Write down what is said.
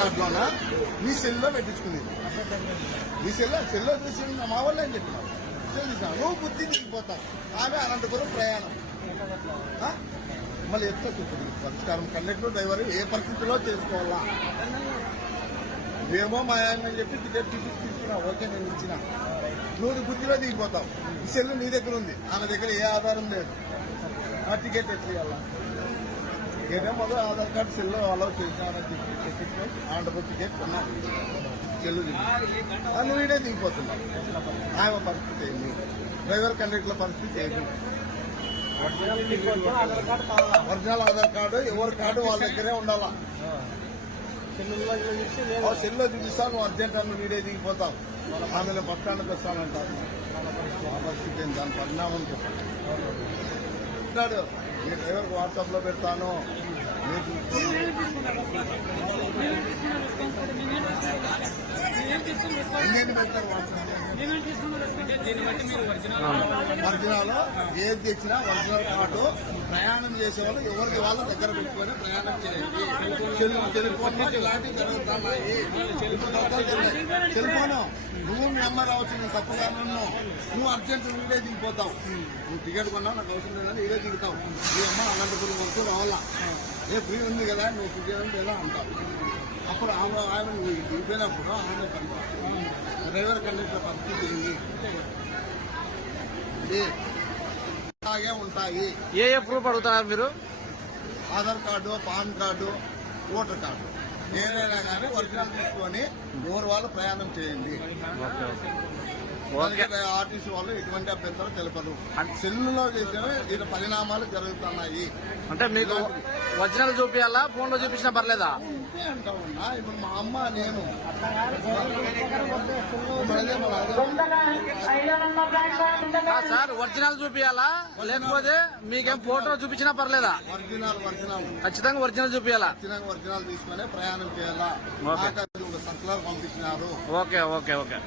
కార్డులోనా మీ సెల్లో పెట్టించుకునేది. మీ సెల్లో చూసి మా వాళ్ళు ఏం చెప్పినావు, సెల్ చూసినా నువ్వు బుద్ధి దిగిపోతావు. ఆమె అనంతపురం ప్రయాణం మళ్ళీ ఎట్లా చూపుతుంది పరిష్కారం. కండక్టర్ డ్రైవర్ ఏ పరిస్థితిలో చేసుకోవాలా? ఏమో మా ఆయన చెప్పి టికెట్ తీసుకున్నా, ఓకే నేను ఇచ్చిన, నువ్వు బుద్ధిలో దిగిపోతావు. ఈ సెల్ నీ దగ్గర ఉంది, ఆమె దగ్గర ఏ ఆధారం లేదు. ఆ టికెట్ ఎట్లా ఇవ్వాలా? టికెట్ మొదలు ఆధార్ కార్డు సెల్లో అలౌ చేసినానని చెప్పి ఆంధ్రప్రదేశ్ టికెట్ కొన్నా, సెల్లు నువ్వు ఇడే దిగిపోతున్నావు. ఆమె పరిస్థితి ఏంది? డ్రైవర్ కండక్టర్ల పరిస్థితి ఏంటి? ఒరిజినల్ ఆధార్ కార్డు ఎవరి కార్డు వాళ్ళ దగ్గరే ఉండాలా. సెల్లో చూపిస్తా, నువ్వు అర్జెంట్ అని వీడే దిగిపోతావు. ఆమె బస్ స్టాండ్కి వస్తానంటారు. ఆ పరిస్థితి ఏంటి? దాని పరిణామం చెప్పండి. మీ డ్రైవర్కి వాట్సాప్ లో పెడతాను. ఎన్ని పెడతారు వాట్సాప్? ఒరిజినల్ ఏది తెచ్చినా ఒరిజినల్ కార్డు ప్రయాణం చేసే వాళ్ళు ఎవరికి వాళ్ళ దగ్గర పెట్టుకొని ప్రయాణం చేయండి. సెల్ ఫోన్ ఇలాంటివి జరుగుతున్నాయి. సెల్ ఫోన్ నువ్వు మీ అమ్మ రావచ్చు, నేను తప్పుగా నువ్వు అర్జెంట్ వీడే దిగిపోతావు. నువ్వు టికెట్ కొన్నావు, నాకు అవసరం లేదని వీడే దిగుతావు. మీ అమ్మ అనంతపురం వరకు రావాలా, ఏ ఫ్రీ ఉంది కదా నువ్వు టికెట్ ఎలా అంటావు. అప్పుడు ఆయన నువ్వు దిగిపోయినప్పుడు ఆమె డ్రైవర్ కండక్టర్ పరిస్థితి ఏంది? అలాగే ఉంటాయి. ఏ ప్రూఫ్ అడుగుతున్నారు మీరు? Aadhaar card, pan card, voter card ఏదైనా కానీ ఒరిజినల్ తీసుకొని ఎవరు వాళ్ళు ప్రయాణం చేయండి. ఆర్టీసీ వాళ్ళు ఎటువంటి అభ్యంతరం తెలపదు. సెల్లులో చేసేవి దీని పరిణామాలు జరుగుతున్నాయి. అంటే మీకు ఒరిజినల్ చూపించాలా, ఫోన్ లో చూపించినా పర్లేదా? అంటా ఉన్నా. ఇప్పుడు మా అమ్మ నేను సార్ ఒరిజినల్ చూపించాలా, లేకపోతే మీకేం ఫోటో చూపించినా పర్లేదా? ఒరిజినల్ ఖచ్చితంగా ఒరిజినల్ చూపించాలా? ఒరిజినల్ తీసుకునే ప్రయాణం చేయాలా. సర్కులర్ పంపించినారు. Okay okay okay.